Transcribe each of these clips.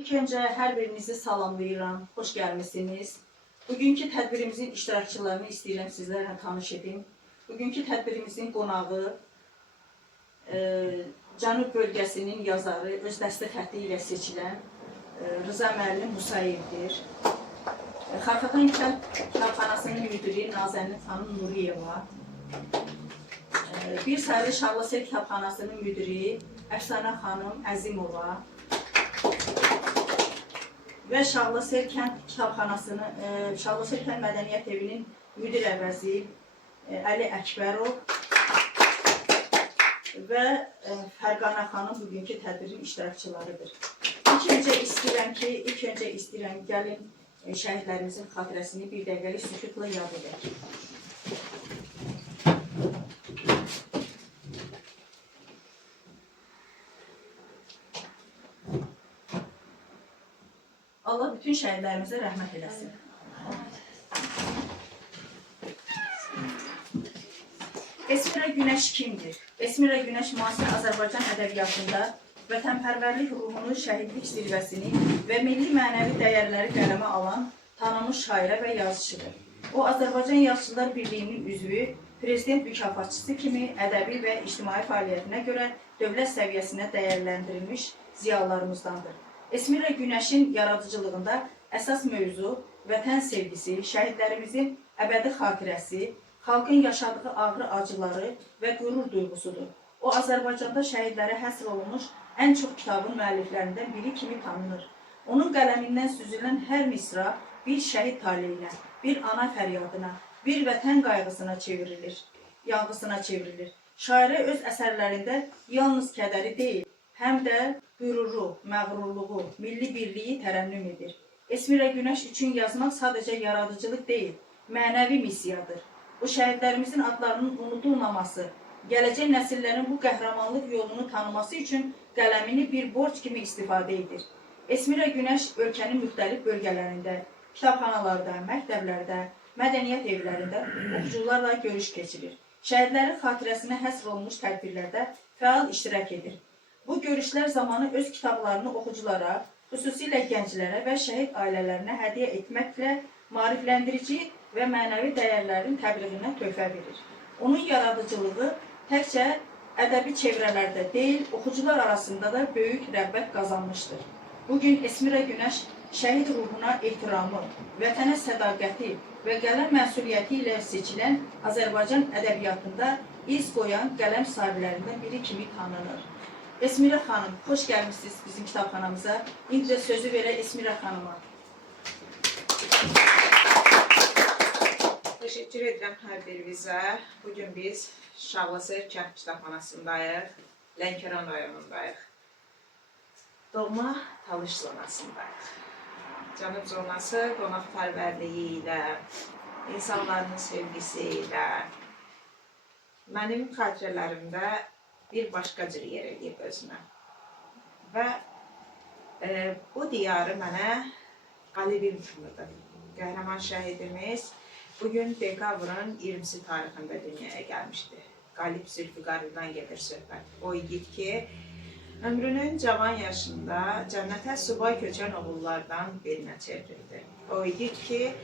İlk öncə hər birinizi salamlayıram, xoş gəlmişsiniz. Bugünkü tədbirimizin iştirakçılarını istəyirəm sizlərlə tanış edim. Bugünkü tədbirimizin qonağı Cənub bölgəsinin yazarı, öz dəstə xətti ilə seçilən Rıza müəllim Musayevdir. Xarxatan Kitabxanasının müdiri Nazənin xanım Nuriyeva. Bir sayılı Şarlasel Kitabxanasının müdiri Əfsanə xanım Əzimova. Və Şarlasel Kənd Kitabxanasının, Şarlasel Kənd Mədəniyyət Evinin müdir əvəzi Əli Əkbərov və Fərqanə xanım bugünkü tədbirin iştirakçılarıdır. İlk öncə istəyirəm gəlin şəhidlərimizin xatirəsini bir dəqiqəlik sükutla yad edək. Allah bütün şəhidlərimizə rəhmət eləsin. Esmira Günəş kimdir? Esmira Günəş müasir Azərbaycan ədəbiyyatında vətənpərvərlik ruhunu, şəhidlik zirvəsini və milli mənəvi dəyərləri qələmə alan tanınmış şairə və yazıçıdır. O, Azərbaycan Yazıçılar Birliyinin üzvü, prezident mükafatçısı kimi ədəbi və ictimai fəaliyyətinə görə dövlət səviyyəsində dəyərləndirilmiş ziyalılarımızdandır. Esmira Günəşin yaradıcılığında əsas mövzu vətən sevgisi, şəhidlərimizin əbədi xatirəsi, xalqın yaşadığı ağrı acıları və qürur duyğusudur. O, Azərbaycanda şəhidlərə həsr olunmuş ən çox kitabın müəlliflərindən biri kimi tanınır. Onun qələmindən süzülən hər misra bir şəhid taleyinə, bir ana fəryadına, bir vətən qayğısına çevrilir. Şairə öz əsərlərində yalnız kədəri deyil, həm də qüruru, məğrurluğu, milli birliyi tərənnüm edir. Esmira Günəş üçün yazmaq sadəcə yaradıcılıq deyil, mənəvi missiyadır. Bu şəhidlərimizin adlarının unudulmaması, gələcək nəsillərin bu qəhrəmanlıq yolunu tanıması üçün qələmini bir borc kimi istifadə edir. Esmira Günəş ölkənin müxtəlif bölgələrində, kitabxanalarda, məktəblərdə, mədəniyyət evlərində oxucularla görüş keçirir. Şəhidlərin xatirəsinə həsr olunmuş tədbirlərdə fəal iştirak edir. Bu görüşlər zamanı öz kitablarını oxuculara, xüsusilə gənclərə və şəhid ailələrinə hədiyyə etməklə maarifləndirici və mənəvi dəyərlərin təbliğinə töhfə verir. Onun yaradıcılığı təkcə ədəbi çevrələrdə deyil, oxucular arasında da böyük rəğbət qazanmışdır. Bugün Esmira Günəş şəhid ruhuna ehtiramı, vətənə sədaqəti və qələm məsuliyyəti ilə seçilən Azərbaycan ədəbiyyatında iz qoyan qələm sahiblərindən biri kimi tanınır. Esmira xanım, xoş gəlmişsiniz bizim kitabxanamıza. İndi də sözü verək Esmira xanıma. Teşekkür edirəm hər birinizə. Bugün biz Şarlasel Kənd Kitabxanasındayıq, Lənkəran rayonundayıq. Doğma Talış zonasındayıq. Cənub zonası qonaqpərvərliyi ilə, insanların sevgisi ilə, mənim xatirələrimdə bir başqa cür yer eləyib özünə. Və bu diyarı mənə qalibim kimidir. Qəhrəman şəhidimiz bugün dekabrın 20-si tarixində dünyaya gəlmişdi. Qalib Zülfüqarlıdan gedir söhbət. O igid ki, ömrünün cavan yaşında cənnətə subay köçən oğullardan birinə çevrildi. O igid ki,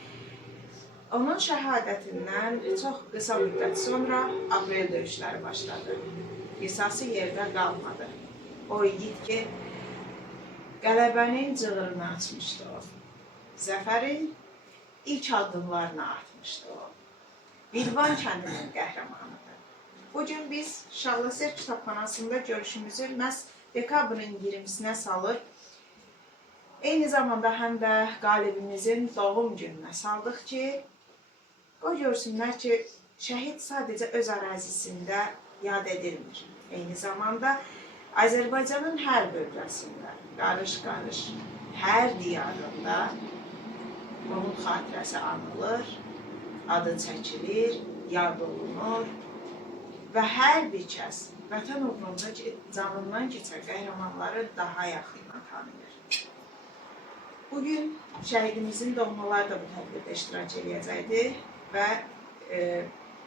onun şəhadətindən çox qısa müddət sonra aprel döyüşləri başladı. Qisası yerdə qalmadı. O igid ki, qələbənin cığırını açmışdı o. Zəfərin ilk addımlarını atmışdı o. Bilvan kəndinin qəhrəmanıdır. Bugün biz Şarlasel Kitabxanasında görüşümüzü məhz dekabrın 20-sinə salır. Eyni zamanda həm də qalibimizin doğum gününə saldıq ki, o görsünlər ki, şəhid sadəcə öz ərazisində yad edilmir. Eyni zamanda Azərbaycanın hər bölgəsində, qarış-qarış, hər diyarında onun xatirəsi anılır, adı çəkilir, yad olunur və hər bir kəs vətən uğrunda canından keçən qəhrəmanları daha yaxından tanıyır. Bugün şəhidimizin doğmaları da bu tədbirdə iştirak edəcəkdir və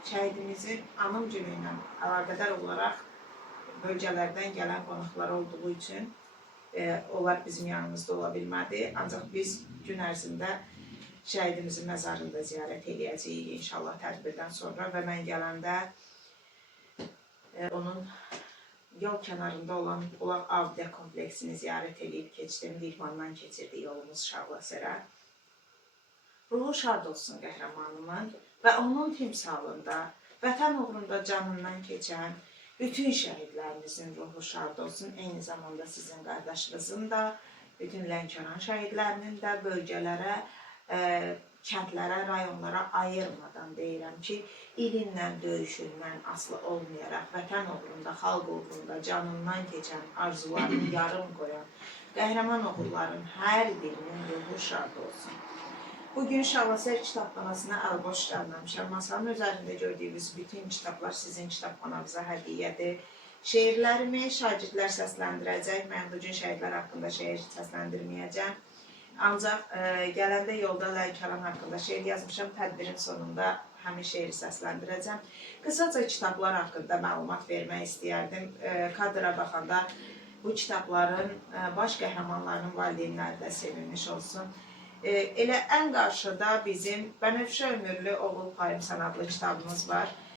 şəhidimizin anım günü ilə əlaqədar olaraq bölgələrdən gələn qonaqlar olduğu üçün Onlar bizim yanımızda ola bilmədi. Ancaq biz gün ərzində şəhidimizin məzarında ziyarət edəcəyik inşallah tədbirdən sonra və mən gələndə onun yol kənarında olan Bulaq Abidə kompleksini ziyarət edib keçdim. Dihmandan keçirdi yolumuz Şavlasərə. Ruhu şad olsun qəhrəmanımın və onun timsalında vətən uğrunda canından keçən bütün şəhidlərimizin ruhu şad olsun. Eyni zamanda sizin qardaşınızın da, bütün Lənkəran şəhidlərinin də bölgələrə, kəndlərə, rayonlara ayırmadan deyirəm ki, ilinlə, döyüşündən asılı olmayaraq, vətən uğrunda, xalq uğrunda canından keçən, arzularını yarım qoyan qəhrəman oğulların hər birinin ruhu şad olsun. Bugün Şavlasər kitabxanasına əl-boş gəlməmişəm. Masanın üzərində gördüyünüz bütün kitablar sizin kitabxananıza hədiyyədir. Şeirlərimi şagirdlər səsləndirəcək. Mən bugün şəhidlər haqqında şeir səsləndirməyəcəm. Ancaq gələndə yolda Lənkəran haqqında şeir yazmışam. Tədbirin sonunda həmin şeiri səsləndirəcəm. Qısaca kitablar haqqında məlumat vermək istəyərdim. Kadra baxanda bu kitabların baş qəhrəmanlarının valideynləri də sevinmiş olsun. Elə ən qarşıda bizim Bənövşə Ömürlü Oğul Payım adlı kitabımız var.